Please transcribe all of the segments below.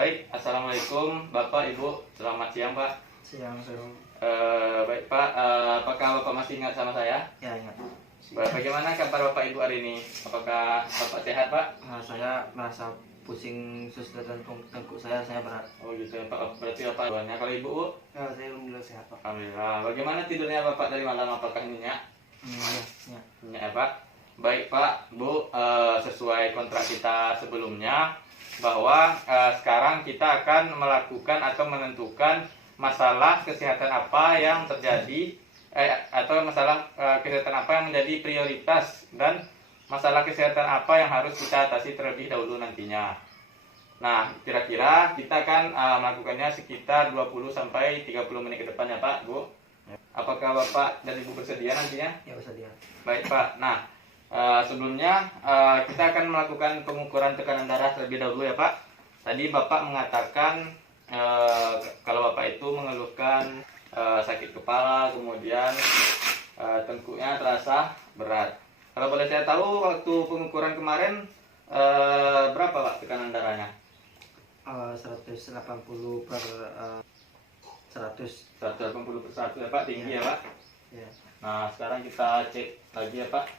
Baik, Assalamualaikum Bapak Ibu, selamat siang Pak. Siang, siang. Baik Pak, apakah Bapak masih ingat sama saya? Ya, ingat. Bagaimana kabar Bapak Ibu hari ini? Apakah Bapak sehat Pak? Saya merasa pusing suster dan tengkuk saya berat. Oh gitu ya Pak, berarti Bapak duluan ya. Kalau Ibu? Ya, saya alhamdulillah sehat Pak. Alhamdulillah. Bagaimana tidurnya Bapak dari malam? Apakah nyenyak? Ya. Nyenyak ya Pak? Baik Pak, Bu, sesuai kontrak kita sebelumnya bahwa sekarang kita akan melakukan atau menentukan masalah kesehatan apa yang terjadi atau masalah kesehatan apa yang menjadi prioritas dan masalah kesehatan apa yang harus kita atasi terlebih dahulu nantinya. Nah, kira-kira kita akan melakukannya sekitar 20 sampai 30 menit ke depan ya Pak, Bu. Apakah Bapak dan Ibu bersedia nantinya? Ya, bersedia. Baik Pak. Nah, sebelumnya kita akan melakukan pengukuran tekanan darah terlebih dahulu ya Pak. Tadi Bapak mengatakan kalau Bapak itu mengeluhkan sakit kepala, kemudian tengkuknya terasa berat. Kalau boleh saya tahu waktu pengukuran kemarin berapa Pak tekanan darahnya? 180 per 100. 180 per 100 ya Pak, tinggi ya Pak. Ya. Nah, sekarang kita cek lagi ya Pak.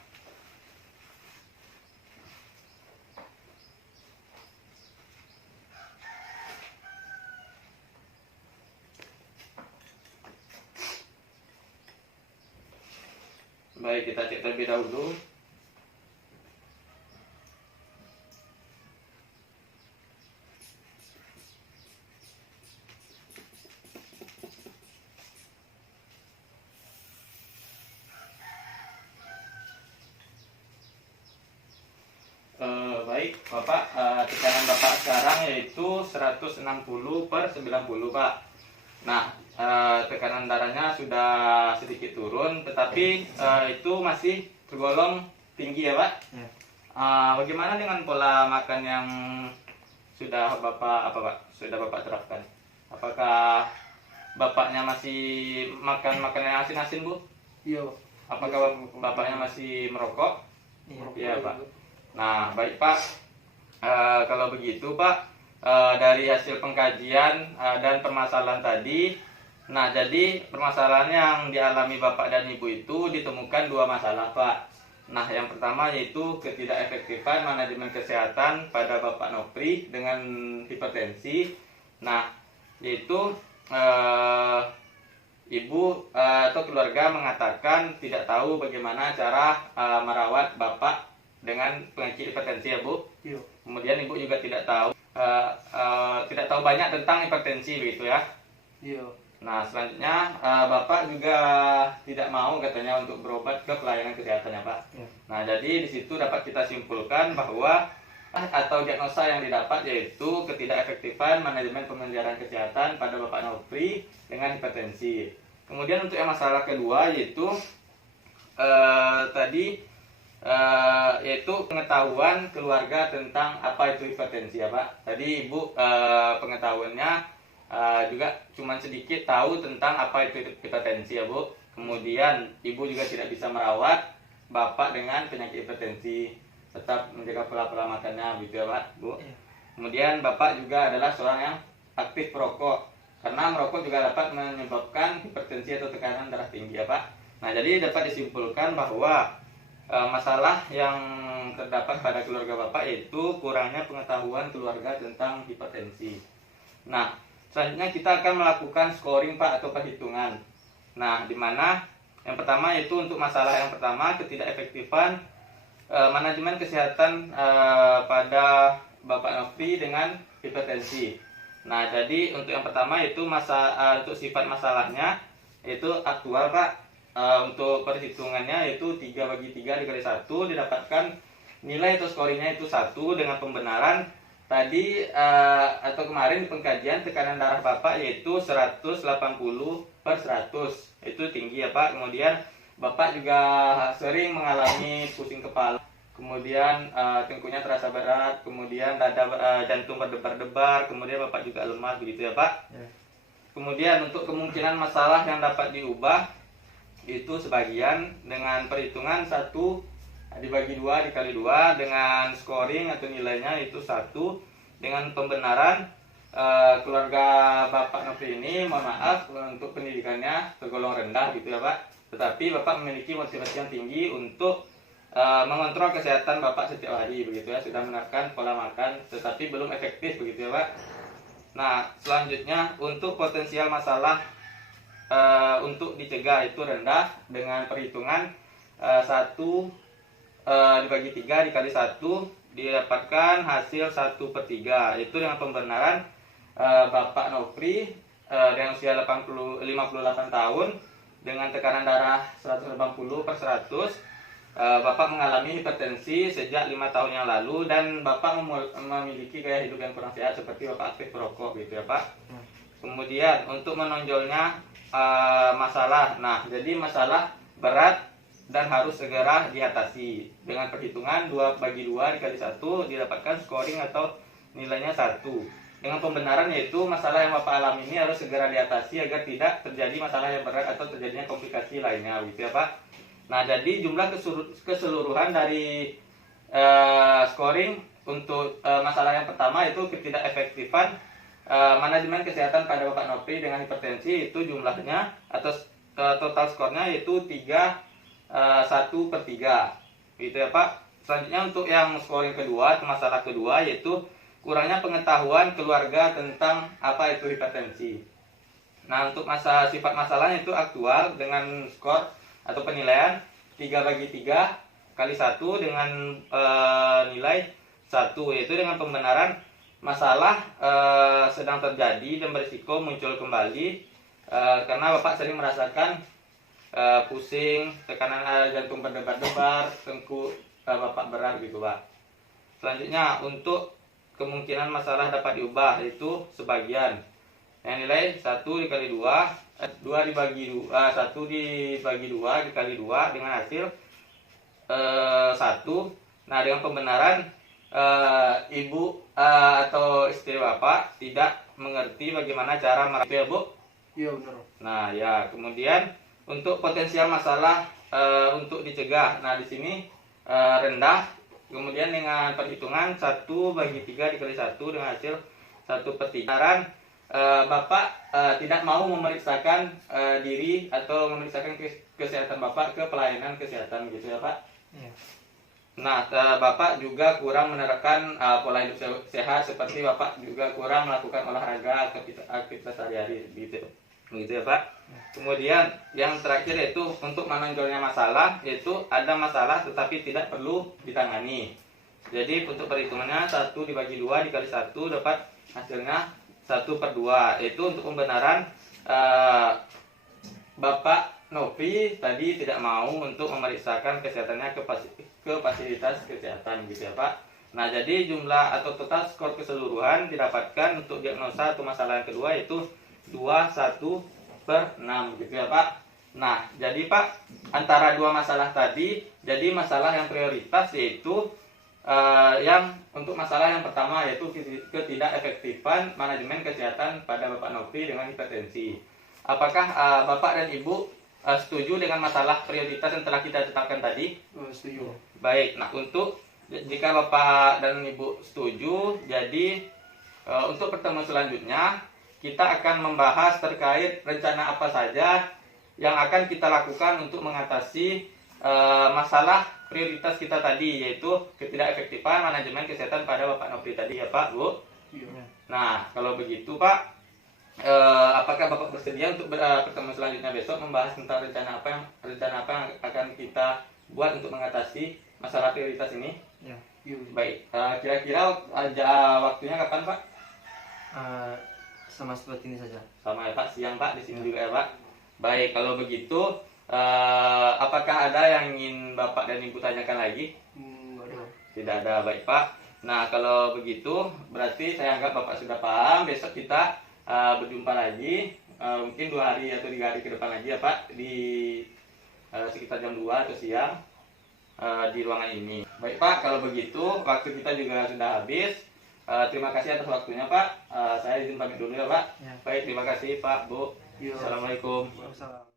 Baik, kita cek terlebih dahulu. Baik, Bapak, tekanan Bapak sekarang yaitu 160 per 90 Pak. Nah, tekanan darahnya sudah sedikit turun, tetapi itu masih tergolong tinggi ya Pak. Ya. Bagaimana dengan pola makan yang sudah Bapak terapkan? Apakah Bapaknya masih makan makanan yang asin-asin Bu? Iya. Apakah Bapaknya masih merokok? Iya Pak. Nah, baik Pak. Kalau begitu Pak, dari hasil pengkajian dan permasalahan tadi, nah jadi permasalahan yang dialami Bapak dan Ibu itu ditemukan dua masalah Pak. Nah, yang pertama yaitu ketidakefektifan manajemen kesehatan pada Bapak Nopri dengan hipertensi. Nah, yaitu Ibu atau keluarga mengatakan tidak tahu bagaimana cara merawat Bapak dengan penyakit hipertensi ya Bu. Iya. Kemudian Ibu juga tidak tahu banyak tentang hipertensi begitu ya. Iya. Nah, selanjutnya Bapak juga tidak mau katanya untuk berobat ke pelayanan kesehatan ya Pak. Ya. Nah, jadi di situ dapat kita simpulkan bahwa atau diagnosa yang didapat yaitu ketidakefektifan manajemen pemeliharaan kesehatan pada Bapak Nopri dengan hipertensi. Kemudian untuk yang masalah kedua yaitu yaitu pengetahuan keluarga tentang apa itu hipertensi ya Pak. Tadi Ibu pengetahuannya juga cuma sedikit tahu tentang apa itu hipertensi ya Bu. Kemudian Ibu juga tidak bisa merawat Bapak dengan penyakit hipertensi serta menjaga pola makannya begitu ya Pak Bu. Ya. Kemudian Bapak juga adalah seorang yang aktif perokok karena merokok juga dapat menyebabkan hipertensi atau tekanan darah tinggi ya Pak. Nah, jadi dapat disimpulkan bahwa masalah yang terdapat pada keluarga Bapak yaitu kurangnya pengetahuan keluarga tentang hipertensi. Nah, selanjutnya kita akan melakukan scoring Pak atau perhitungan. Nah, di mana yang pertama yaitu untuk masalah yang pertama ketidakefektifan manajemen kesehatan pada Bapak Nopri dengan hipertensi. Nah, jadi untuk yang pertama yaitu untuk sifat masalahnya yaitu aktual Pak. Untuk perhitungannya yaitu 3/3 dikali 1 didapatkan nilai atau scoringnya itu 1 dengan pembenaran tadi atau kemarin di pengkajian tekanan darah Bapak yaitu 180 per 100 itu tinggi ya Pak. Kemudian Bapak juga sering mengalami pusing kepala, kemudian tengkuknya terasa berat, kemudian jantung berdebar-debar, kemudian Bapak juga lemas begitu ya Pak. Ya. Kemudian untuk kemungkinan masalah yang dapat diubah itu sebagian dengan perhitungan 1 dibagi 2 dikali 2 dengan scoring atau nilainya itu 1 dengan pembenaran keluarga Bapak Nopri ini, mohon maaf untuk pendidikannya tergolong rendah gitu ya Pak. Tetapi Bapak memiliki motivasi yang tinggi untuk mengontrol kesehatan Bapak setiap hari begitu ya. Sudah menerapkan pola makan, tetapi belum efektif begitu ya Pak. Nah, selanjutnya untuk potensial masalah untuk dicegah itu rendah dengan perhitungan 1 dibagi 3 dikali 1 didapatkan hasil 1/3. Itu dengan pembenaran Bapak Nopri dengan usia 58 tahun dengan tekanan darah 180/100. Bapak mengalami hipertensi sejak 5 tahun yang lalu dan Bapak memiliki gaya hidup yang kurang sehat seperti Bapak aktif merokok gitu ya Pak. Kemudian untuk menonjolnya masalah, nah jadi masalah berat dan harus segera diatasi dengan perhitungan 2/2 dikali 1 didapatkan scoring atau nilainya 1. Dengan pembenaran yaitu masalah yang Bapak alami ini harus segera diatasi agar tidak terjadi masalah yang berat atau terjadinya komplikasi lainnya gitu ya Pak. Nah, jadi jumlah keseluruhan dari scoring untuk masalah yang pertama itu ketidakefektifan manajemen kesehatan pada Bapak Nopri dengan hipertensi, itu jumlahnya atau total skornya yaitu 1/3 gitu ya Pak. Selanjutnya untuk yang scoring kedua, masalah kedua yaitu kurangnya pengetahuan keluarga tentang apa itu hipertensi. Nah, untuk sifat masalahnya itu aktual dengan skor atau penilaian 3/3 kali 1 dengan nilai 1, yaitu dengan pembenaran masalah sedang terjadi dan berisiko muncul kembali karena Bapak sering merasakan pusing, tekanan jantung berdebar-debar, tengkuk Bapak berat gitu Pak. Selanjutnya untuk kemungkinan masalah dapat diubah yaitu sebagian. Yang nilai 1 dikali 2, 1 dibagi 2 dikali 2 dengan hasil 1. Nah, dengan pembenaran ibu atau istri Bapak tidak mengerti bagaimana cara merapi ya Bu? Iya benar. Nah ya, kemudian untuk potensial masalah untuk dicegah. Nah di sini rendah. Kemudian dengan perhitungan 1/3 dikali 1 dengan hasil 1/3. Bapak tidak mau memeriksakan diri atau memeriksakan kesehatan Bapak ke pelayanan kesehatan gitu ya Pak. Ya. Nah, Bapak juga kurang menerapkan pola hidup sehat seperti Bapak juga kurang melakukan olahraga aktivitas sehari-hari gitu ya Pak. Kemudian yang terakhir yaitu untuk menonjolnya masalah, yaitu ada masalah tetapi tidak perlu ditangani. Jadi untuk perhitungannya 1 dibagi 2 dikali 1 dapat hasilnya 1/2, yaitu untuk pembenaran Bapak Nopri tadi tidak mau untuk memeriksakan kesehatannya ke fasilitas kesehatan gitu ya Pak. Nah jadi jumlah atau total skor keseluruhan didapatkan untuk diagnosa atau masalah yang kedua yaitu 21/6 gitu ya Pak. Nah jadi Pak, antara dua masalah tadi, jadi masalah yang prioritas yaitu yang untuk masalah yang pertama yaitu ketidakefektifan manajemen kesehatan pada Bapak Nopri dengan hipertensi. Apakah Bapak dan Ibu setuju dengan masalah prioritas yang telah kita tetapkan tadi? Setuju. Baik, nah untuk jika Bapak dan Ibu setuju, jadi untuk pertemuan selanjutnya kita akan membahas terkait rencana apa saja yang akan kita lakukan untuk mengatasi masalah prioritas kita tadi, yaitu ketidakefektifan manajemen kesehatan pada Bapak Nopri tadi ya Pak, Bu. Iya. Nah, kalau begitu Pak, apakah Bapak bersedia untuk pertemuan selanjutnya besok membahas tentang rencana apa yang akan kita buat untuk mengatasi masalah prioritas ini? Ya. Baik, kira-kira waktunya kapan Pak? Sama seperti ini saja. Sama ya Pak, siang Pak, di sini juga ya Pak. Baik, kalau begitu apakah ada yang ingin Bapak dan Ibu tanyakan lagi? Enggak ada. Tidak ada, baik Pak. Nah kalau begitu berarti saya anggap Bapak sudah paham. Besok kita berjumpa lagi, mungkin 2 hari atau 3 hari ke depan lagi ya Pak, di sekitar jam 2 atau siang di ruangan ini. Baik Pak, kalau begitu waktu kita juga sudah habis. Terima kasih atas waktunya Pak. Saya izin pamit dulu ya Pak. Ya. Baik, terima kasih Pak, Bu. Iya. Assalamualaikum. Waalaikumsalam.